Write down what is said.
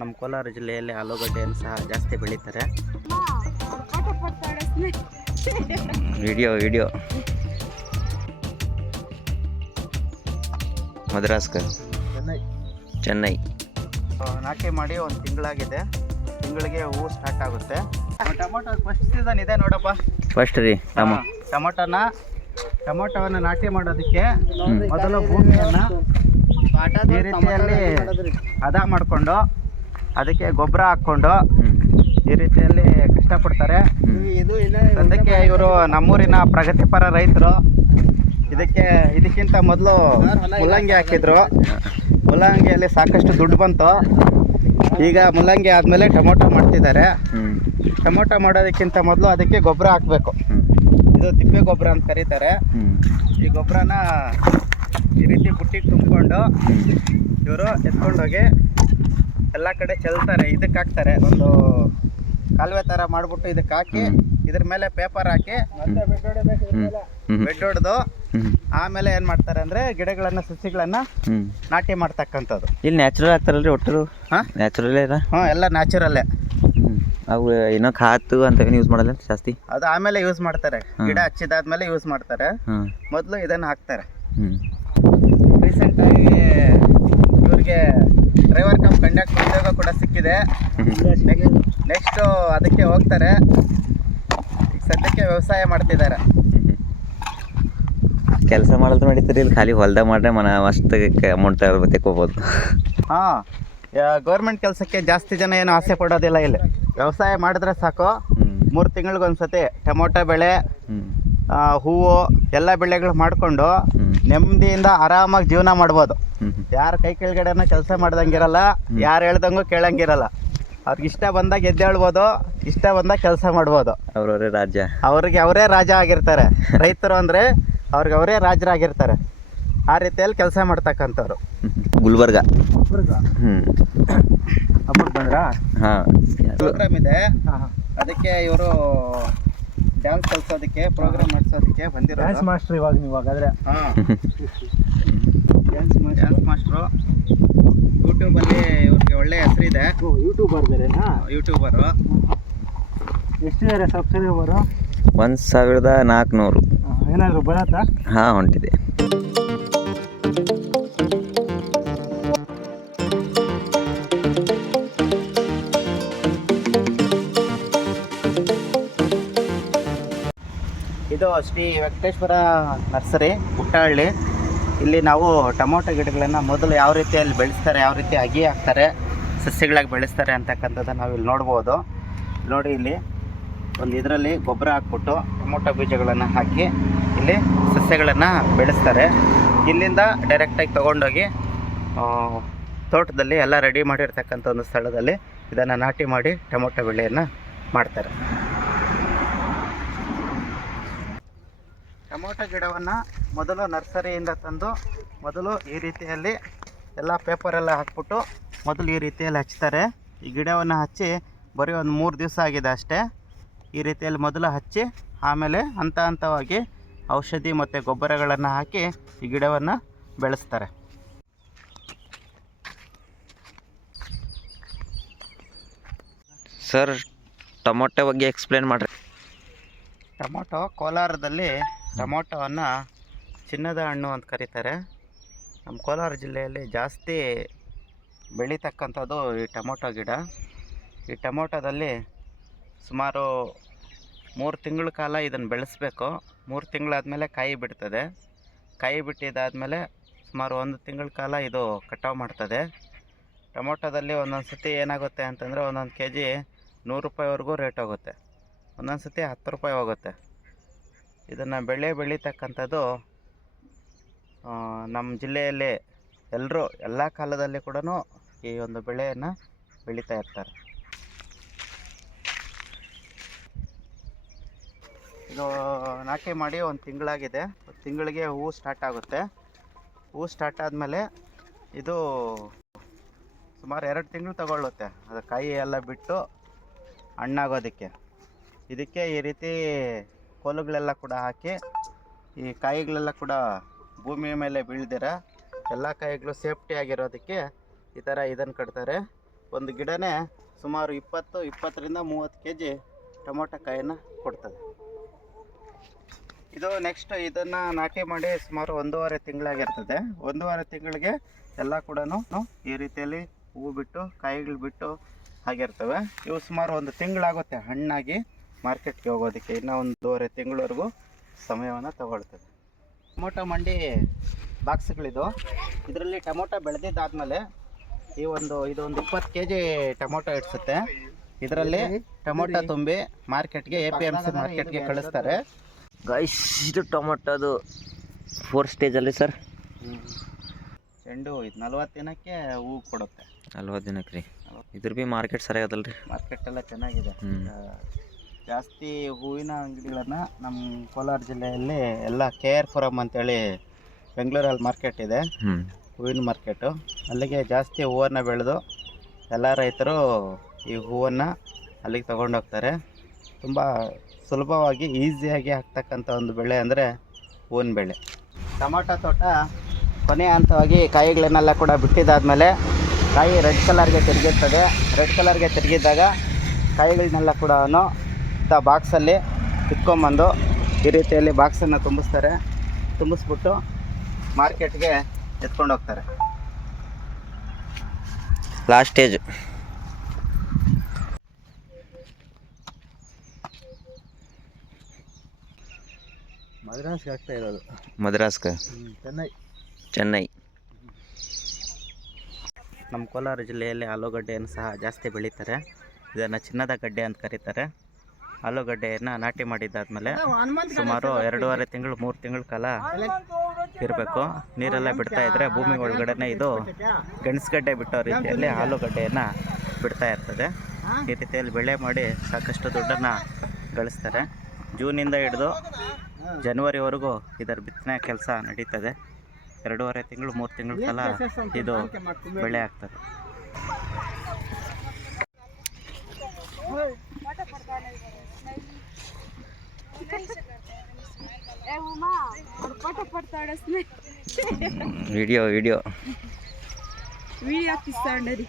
ನಮ್ಮ ಕೋಲಾರ ಜಿಲ್ಲೆಯಲ್ಲಿ ಆಲೂಗಡ್ಡೆಯನ್ನು ಸಹ ಜಾಸ್ತಿ ಬೆಳೀತಾರೆ. Video video. ಮದ್ರಾಸ್ಕರ್. ಚೆನ್ನೈ. ನಾಟಿ ಮಾಡಿ ಒಂದು ತಿಂಗಳಾಗಿದೆ. ತಿಂಗಳಿಗೆ ಹೂ ಸ್ಟಾರ್ಟ್ ಆಗುತ್ತೆ. ಟೊಮೊಟೊ ಫಸ್ಟ್ ಸೀಸನ್ ಇದೆ ನೋಡಪ್ಪ. ಫಸ್ಟ್ ರೀ ಟೊಮೊಟೊನ ಟೊಮೊಟೊವನ್ನು ನಾಟಿ ಮಾಡೋದಕ್ಕೆ ಮೊದಲು ಭೂಮಿಯನ್ನು ಈ ರೀತಿಯಲ್ಲಿ ಹದ ಮಾಡಿಕೊಂಡು ಅದಕ್ಕೆ ಗೊಬ್ಬರ ಹಾಕ್ಕೊಂಡು ಈ ರೀತಿಯಲ್ಲಿ ಕಷ್ಟಪಡ್ತಾರೆ. ಸದ್ಯಕ್ಕೆ ಇವರು ನಮ್ಮೂರಿನ ಪ್ರಗತಿಪರ ರೈತರು. ಇದಕ್ಕೆ ಇದಕ್ಕಿಂತ ಮೊದಲು ಮುಲ್ಲಂಗಿ ಹಾಕಿದ್ರು. ಮುಲ್ಲಂಗಿಯಲ್ಲಿ ಸಾಕಷ್ಟು ದುಡ್ಡು ಬಂತು. ಈಗ ಮುಲ್ಲಂಗಿ ಆದಮೇಲೆ ಟೊಮೊಟೊ ಮಾಡ್ತಿದ್ದಾರೆ. ಟೊಮೊಟೊ ಮಾಡೋದಕ್ಕಿಂತ ಮೊದಲು ಅದಕ್ಕೆ ಗೊಬ್ಬರ ಹಾಕಬೇಕು. ಇದು ತಿಪ್ಪೆ ಗೊಬ್ಬರ ಅಂತ ಕರೀತಾರೆ. ಈ ಗೊಬ್ಬರನ ಈ ರೀತಿ ಬುಟ್ಟಿಗೆ ತುಂಬಿಕೊಂಡು. ಇವರು ಎತ್ಕೊಂಡೋಗಿ ಎಲ್ಲ ಕಡೆ ಚೆಲ್ತಾರೆ ಇದಕ್ಕೆ ಹಾಕ್ತಾರೆ. ಒಂದು ಕಾಲುವೆ ಥರ ಮಾಡಿಬಿಟ್ಟು ಇದಕ್ಕೆ ಹಾಕಿ ಇದ್ರ ಮೇಲೆ ಪೇಪರ್ ಹಾಕಿ. ಹ್ಮ್. ಬೆಡ್ ಹೊಡೆದು. ಆಮೇಲೆ ಏನು ಮಾಡ್ತಾರೆ ಅಂದರೆ ಗಿಡಗಳನ್ನ ಸಸಿಗಳನ್ನ ನಾಟಿ ಮಾಡ್ತಕ್ಕಂಥದ್ದು. ಇಲ್ಲಿ ನ್ಯಾಚುರಲ್ ಆಗ್ತಾರಲ್ರಿ ಒಟ್ಟರು? ಹಾಂ? ನ್ಯಾಚುರಲ್ ಇರ ಹ್ಞೂ ಎಲ್ಲ ನ್ಯಾಚುರಲ್ಲೇ ಹ್ಮ್. ಅವು ಏನೋ ಖಾತು ಅಂತ ಯೂಸ್ ಮಾಡಲ್ಲ ಜಾಸ್ತಿ? ಅದು ಆಮೇಲೆ ಯೂಸ್ ಮಾಡ್ತಾರೆ. ಗಿಡ ಹಚ್ಚಿದಾದ್ಮೇಲೆ ಯೂಸ್ ಮಾಡ್ತಾರೆ. ಹಾಂ. ಮೊದಲು ಇದನ್ನು ಹಾಕ್ತಾರೆ. ರೀಸೆಂಟ್ ರೀಸೆಂಟಾಗಿ ಇವ್ರಿಗೆ ಡ್ರೈವರ್ ಕಮ್ ಕಂಡಕ್ಟರ್ ಉದ್ಯೋಗ ನೆಕ್ಸ್ಟ್ ಅದಕ್ಕೆ ಹೋಗ್ತಾರೆ. ಸದ್ಯಕ್ಕೆ ವ್ಯವಸಾಯ ಮಾಡ್ತಿದ್ದಾರೆ. ಕೆಲಸ ಮಾಡಲ್ದು ನಡೀತಾರೆ ಇಲ್ಲಿ ಖಾಲಿ ಹೊಲ್ದಾಗ ಮಾಡ್ರೆ ಮನ ಮಸ್ತ್ ಅಮೌಂಟ್ ತೆಕ್ಕೋಬೋದು ಹಾಂ ಗೌರ್ಮೆಂಟ್ ಕೆಲಸಕ್ಕೆ ಜಾಸ್ತಿ ಜನ ಏನು ಆಸೆ ಪಡೋದಿಲ್ಲ ಇಲ್ಲಿ. ವ್ಯವಸಾಯ ಮಾಡಿದ್ರೆ ಸಾಕು. ಮೂರು ತಿಂಗಳಿಗೊಂದ್ಸತಿ ಟೊಮೊಟೊ ಬೆಳೆ ಹೂವು ಎಲ್ಲ ಬೆಳೆಗಳು ಮಾಡಿಕೊಂಡು ನೆಮ್ಮದಿಯಿಂದ ಆರಾಮಾಗಿ ಜೀವನ ಮಾಡ್ಬೋದು. ಯಾರ ಕೈ ಕೆಳಗಡೆನ ಕೆಲಸ ಮಾಡ್ದಂಗಿರಲ್ಲ ಯಾರು ಹೇಳ್ದಂಗೂ ಕೇಳಂಗಿರಲ್ಲ. ಅವ್ರಿಗೆ ಇಷ್ಟ ಬಂದಾಗ ಎದ್ದೇಳ್ಬೋದು ಇಷ್ಟ ಬಂದಾಗ ಕೆಲಸ ಮಾಡ್ಬೋದು. ಅವ್ರವರೇ ರಾಜ್ಯ. ಅವ್ರಿಗೆ ಅವರೇ ರಾಜ ಆಗಿರ್ತಾರೆ. ರೈತರು ಅಂದರೆ ಅವ್ರಿಗೆ ಅವರೇ ರಾಜರಾಗಿರ್ತಾರೆ. ಆ ರೀತಿಯಲ್ಲಿ ಕೆಲಸ ಮಾಡ್ತಕ್ಕಂಥವ್ರು. ಗುಲ್ಬರ್ಗ. ಹ್ಮ್. ಹಬ್ಬಕ್ಕೆ ಬಂದ್ರಾ? ಹಾಂ. ಪ್ರೋಗ್ರಾಮ್ ಇದೆ. ಅದಕ್ಕೆ ಇವರು ಡ್ಯಾನ್ಸ್ ಕಲ್ಸೋದಕ್ಕೆ ಪ್ರೋಗ್ರಾಮ್ ಮಾಡ್ಸೋದಕ್ಕೆ ಬಂದಿರೋ ಡ್ಯಾನ್ಸ್ ಮಾಸ್ಟರ್ ಇವಾಗ ನೀವು ಹಾಗಾದ್ರೆ ಹಾಂ. ಡ್ಯಾನ್ಸ್ ಡ್ಯಾನ್ಸ್ ಮಾಸ್ಟ್ರು ಯೂಟ್ಯೂಬಲ್ಲಿ ಇವ್ರಿಗೆ ಒಳ್ಳೆ ಹೆಸರಿದೆ. ಯೂಟ್ಯೂಬರ್ ಬೇರೆನಾ? ಯೂಟ್ಯೂಬರು ಎಷ್ಟಿದ್ದಾರೆ ಸಬ್ಸ್ಕ್ರೈಬರು ಒಂದು ಸಾವಿರದ ನಾಲ್ಕುನೂರು ಏನಾದರೂ ಬರತ್ತಾ? ಹಾಂ ಹೊಂಟಿದೆ. ಶ್ರೀ ವೆಂಕಟೇಶ್ವರ ನರ್ಸರಿ ಪುಟ್ಟಹಳ್ಳಿ ಇಲ್ಲಿ ನಾವು ಟೊಮೊಟೊ ಗಿಡಗಳನ್ನು ಮೊದಲು ಯಾವ ರೀತಿಯಲ್ಲಿ ಬೆಳೆಸ್ತಾರೆ, ಯಾವ ರೀತಿ ಅಗಿ ಹಾಕ್ತಾರೆ ಸಸ್ಯಗಳಾಗಿ ಬೆಳೆಸ್ತಾರೆ ಅಂತಕ್ಕಂಥದ್ದು ನಾವು ಇಲ್ಲಿ ನೋಡ್ಬೋದು. ನೋಡಿ ಇಲ್ಲಿ ಒಂದು ಇದರಲ್ಲಿ ಗೊಬ್ಬರ ಹಾಕ್ಬಿಟ್ಟು ಟೊಮೊಟೊ ಬೀಜಗಳನ್ನು ಹಾಕಿ ಇಲ್ಲಿ ಸಸ್ಯಗಳನ್ನು ಬೆಳೆಸ್ತಾರೆ. ಇಲ್ಲಿಂದ ಡೈರೆಕ್ಟಾಗಿ ತೊಗೊಂಡೋಗಿ ತೋಟದಲ್ಲಿ ಎಲ್ಲ ರೆಡಿ ಮಾಡಿರ್ತಕ್ಕಂಥ ಒಂದು ಸ್ಥಳದಲ್ಲಿ ಇದನ್ನು ನಾಟಿ ಮಾಡಿ ಟೊಮೊಟೊ ಬೆಳೆಯನ್ನು ಮಾಡ್ತಾರೆ. ಟೊಮೊಟೊ ಗಿಡವನ್ನು ಮೊದಲು ನರ್ಸರಿಯಿಂದ ತಂದು ಮೊದಲು ಈ ರೀತಿಯಲ್ಲಿ ಎಲ್ಲ ಪೇಪರೆಲ್ಲ ಹಾಕ್ಬಿಟ್ಟು ಮೊದಲು ಈ ರೀತಿಯಲ್ಲಿ ಹಚ್ತಾರೆ. ಈ ಗಿಡವನ್ನು ಹಚ್ಚಿ ಬರೀ ಒಂದು ಮೂರು ದಿವಸ ಆಗಿದೆ ಅಷ್ಟೇ. ಈ ರೀತಿಯಲ್ಲಿ ಮೊದಲು ಹಚ್ಚಿ ಆಮೇಲೆ ಹಂತ ಹಂತವಾಗಿ ಔಷಧಿ ಮತ್ತು ಗೊಬ್ಬರಗಳನ್ನು ಹಾಕಿ ಈ ಗಿಡವನ್ನು ಬೆಳೆಸ್ತಾರೆ. ಸರ್ ಟೊಮೊಟೊ ಬಗ್ಗೆ ಎಕ್ಸ್ಪ್ಲೇನ್ ಮಾಡಿರಿ. ಟೊಮೊಟೊ ಕೋಲಾರದಲ್ಲಿ ಟೊಮೊಟೊವನ್ನು ಚಿನ್ನದ ಹಣ್ಣು ಅಂತ ಕರೀತಾರೆ. ನಮ್ಮ ಕೋಲಾರ ಜಿಲ್ಲೆಯಲ್ಲಿ ಜಾಸ್ತಿ ಬೆಳೀತಕ್ಕಂಥದ್ದು ಈ ಟೊಮೊಟೊ ಗಿಡ. ಈ ಟೊಮೊಟೊದಲ್ಲಿ ಸುಮಾರು ಮೂರು ತಿಂಗಳ ಕಾಲ ಇದನ್ನು ಬೆಳೆಸಬೇಕು. ಮೂರು ತಿಂಗಳಾದಮೇಲೆ ಕಾಯಿ ಬಿಡ್ತದೆ. ಕಾಯಿ ಬಿಟ್ಟಿದ್ದಾದಮೇಲೆ ಸುಮಾರು ಒಂದು ತಿಂಗಳ ಕಾಲ ಇದು ಕಟಾವು ಮಾಡ್ತದೆ. ಟೊಮೊಟೊದಲ್ಲಿ ಒಂದೊಂದು ಸತಿ ಏನಾಗುತ್ತೆ ಅಂತಂದರೆ ಒಂದೊಂದು ಕೆ ಜಿ ನೂರು ರೂಪಾಯಿವರೆಗೂ ರೇಟ್ ಹೋಗುತ್ತೆ. ಒಂದೊಂದು ಸತಿ ಹತ್ತು ರೂಪಾಯಿ ಹೋಗುತ್ತೆ. ಇದನ್ನು ಬೆಳೆ ಬೆಳೀತಕ್ಕಂಥದ್ದು ನಮ್ಮ ಜಿಲ್ಲೆಯಲ್ಲಿ ಎಲ್ಲರೂ ಎಲ್ಲ ಕಾಲದಲ್ಲಿ ಕೂಡ ಈ ಒಂದು ಬೆಳೆಯನ್ನು ಬೆಳೀತಾ ಇರ್ತಾರೆ. ಇದು ನಾಟಿ ಮಾಡಿ ಒಂದು ತಿಂಗಳಾಗಿದೆ. ತಿಂಗಳಿಗೆ ಹೂವು ಸ್ಟಾರ್ಟ್ ಆಗುತ್ತೆ. ಹೂವು ಸ್ಟಾರ್ಟ್ ಆದಮೇಲೆ ಇದು ಸುಮಾರು ಎರಡು ತಿಂಗಳು ತಗೊಳ್ಳುತ್ತೆ. ಅದು ಕಾಯಿ ಎಲ್ಲ ಬಿಟ್ಟು ಹಣ್ಣಾಗೋದಕ್ಕೆ. ಇದಕ್ಕೆ ಈ ರೀತಿ ಕೋಲುಗಳೆಲ್ಲ ಕೂಡ ಹಾಕಿ ಈ ಕಾಯಿಗಳೆಲ್ಲ ಕೂಡ ಭೂಮಿಯ ಮೇಲೆ ಬೀಳ್ದಿರ, ಎಲ್ಲ ಕಾಯಿಗಳು ಸೇಫ್ಟಿ ಆಗಿರೋದಕ್ಕೆ ಈ ಥರ ಇದನ್ನು ಕಟ್ತಾರೆ. ಒಂದು ಗಿಡನೇ ಸುಮಾರು ಇಪ್ಪತ್ತು, ಇಪ್ಪತ್ತರಿಂದ ಮೂವತ್ತು ಕೆ ಜಿ ಟೊಮೊಟೊ ಕಾಯನ್ನು ಕೊಡ್ತದೆ. ಇದು ನೆಕ್ಸ್ಟ್ ಇದನ್ನು ನಾಟಿ ಮಾಡಿ ಸುಮಾರು ಒಂದೂವರೆ ತಿಂಗಳಾಗಿರ್ತದೆ. ಒಂದೂವರೆ ತಿಂಗಳಿಗೆ ಎಲ್ಲ ಕೂಡ ಈ ರೀತಿಯಲ್ಲಿ ಹೂ ಬಿಟ್ಟು, ಕಾಯಿಗಳು ಬಿಟ್ಟು ಆಗಿರ್ತವೆ ಇವು ಸುಮಾರು ಒಂದು ತಿಂಗಳಾಗುತ್ತೆ ಹಣ್ಣಾಗಿ. ಮಾರ್ಕೆಟ್ಗೆ ಹೋಗೋದಕ್ಕೆ ಇನ್ನೂ ಒಂದೂವರೆ ತಿಂಗಳವರೆಗೂ ಸಮಯವನ್ನು ತಗೊಳ್ತದೆ. ಟೊಮೊಟೊ ಮಂಡಿ ಬಾಕ್ಸ್ಗಳಿದು. ಇದರಲ್ಲಿ ಟೊಮೊಟೊ ಬೆಳೆದಿದ್ದಾದ್ಮೇಲೆ ಈ ಒಂದು ಇದೊಂದು ಇಪ್ಪತ್ತು ಕೆ ಜಿ ಟೊಮೊಟೊ ಇಡ್ಸುತ್ತೆ. ಇದರಲ್ಲಿ ಟೊಮೊಟೊ ತುಂಬಿ ಮಾರ್ಕೆಟ್ಗೆ ಎ ಪಿ ಎಂ ಸಿ ಮಾರ್ಕೆಟ್ಗೆ ಕಳಿಸ್ತಾರೆ. ಗೈಸ್ ಇದು ಟೊಮೊಟೊದು ಫೋರ್ ಸ್ಟೇಜಲ್ಲಿ ಸರ್. ಚೆಂಡು ಇದು ನಲ್ವತ್ತು ದಿನಕ್ಕೆ ಹೂ ಕೊಡುತ್ತೆ. ನಲ್ವತ್ತು ದಿನಕ್ಕೆ ರೀ. ಇದ್ರ ಬಿ ಮಾರ್ಕೆಟ್ ಸರಿಯಾಗದಲ್ಲ ರೀ ಮಾರ್ಕೆಟ್ ಎಲ್ಲ ಚೆನ್ನಾಗಿದೆ ಜಾಸ್ತಿ ಹೂವಿನ ಅಂಗಡಿಗಳನ್ನ ನಮ್ಮ ಕೋಲಾರ ಜಿಲ್ಲೆಯಲ್ಲಿ ಎಲ್ಲ ಕೆ ಆರ್ ಪುರಮ್ ಅಂತೇಳಿ ಬೆಂಗಳೂರಲ್ಲಿ ಮಾರ್ಕೆಟ್ ಇದೆ. ಹೂವಿನ ಮಾರ್ಕೆಟು ಅಲ್ಲಿಗೆ ಜಾಸ್ತಿ ಹೂವನ್ನು ಬೆಳೆದು ಎಲ್ಲ ರೈತರು ಈ ಹೂವನ್ನು ಅಲ್ಲಿಗೆ ತಗೊಂಡೋಗ್ತಾರೆ ತುಂಬ ಸುಲಭವಾಗಿ ಈಸಿಯಾಗಿ ಆಗ್ತಕ್ಕಂಥ ಒಂದು ಬೆಳೆ ಅಂದರೆ ಹೂವಿನ ಬೆಳೆ. ಟೊಮಾಟೊ ತೋಟ ಕೊನೆಯ ಹಂತವಾಗಿ ಕಾಯಿಗಳನ್ನೆಲ್ಲ ಕೂಡ ಬಿಟ್ಟಿದ್ದಾದಮೇಲೆ ಕಾಯಿ ರೆಡ್ ಕಲರ್ಗೆ ತಿರುಗಿರ್ತದೆ. ರೆಡ್ ಕಲರ್ಗೆ ತಿರುಗಿದ್ದಾಗ ಕಾಯಿಗಳನ್ನೆಲ್ಲ ಕೂಡ ಬಾಕ್ಸಲ್ಲಿ ಇಟ್ಕೊಂಬಂದು ಈ ರೀತಿಯಲ್ಲಿ ಬಾಕ್ಸನ್ನು ತುಂಬಿಸ್ತಾರೆ. ತುಂಬಿಸ್ಬಿಟ್ಟು ಮಾರ್ಕೆಟ್ಗೆ ಎತ್ಕೊಂಡು ಹೋಗ್ತಾರೆ. ಲಾಸ್ಟ್ ಸ್ಟೇಜ್ ಮದ್ರಾಸ್ಗೆ ಆಗ್ತಾ ಇರೋದು. ಮದ್ರಾಸ್ಗೆ? ಚೆನ್ನೈ. ಚೆನ್ನೈ. ನಮ್ಮ ಕೋಲಾರ ಜಿಲ್ಲೆಯಲ್ಲಿ ಆಲೂಗಡ್ಡೆಯನ್ನು ಸಹ ಜಾಸ್ತಿ ಬೆಳೀತಾರೆ. ಇದನ್ನು ಚಿನ್ನದ ಗಡ್ಡೆ ಅಂತ ಕರೀತಾರೆ. ಆಲೂಗಡ್ಡೆಯನ್ನು ನಾಟಿ ಮಾಡಿದ್ದಾದ್ಮೇಲೆ ಸುಮಾರು ಎರಡೂವರೆ ತಿಂಗಳು ಮೂರು ತಿಂಗಳ ಕಾಲ ಇರಬೇಕು. ನೀರೆಲ್ಲ ಬಿಡ್ತಾ ಇದ್ರೆ ಭೂಮಿ ಒಳಗಡೆನೆ ಇದು ಗೆಣಸುಗಡ್ಡೆ ಬಿಟ್ಟೋ ರೀತಿಯಲ್ಲಿ ಆಲೂಗಡ್ಡೆಯನ್ನು ಬಿಡ್ತಾ ಇರ್ತದೆ. ಈ ರೀತಿಯಲ್ಲಿ ಬೆಳೆ ಮಾಡಿ ಸಾಕಷ್ಟು ದುಡ್ಡನ್ನು ಗಳಿಸ್ತಾರೆ. ಜೂನಿಂದ ಹಿಡಿದು ಜನವರಿವರೆಗೂ ಇದರ ಬಿತ್ತನೆ ಕೆಲಸ ನಡೀತದೆ. ಎರಡೂವರೆ ತಿಂಗಳು ಮೂರು ತಿಂಗಳ ಕಾಲ ಇದು ಬೆಳೆ ಆಗ್ತದೆ. ವಿಡಿಯೋ ವಿಡಿಯೋ ವಿಡಿಯೋ ಹಾಕಿಸ್ತಾ ಸ್ಟಾರ್ಟ್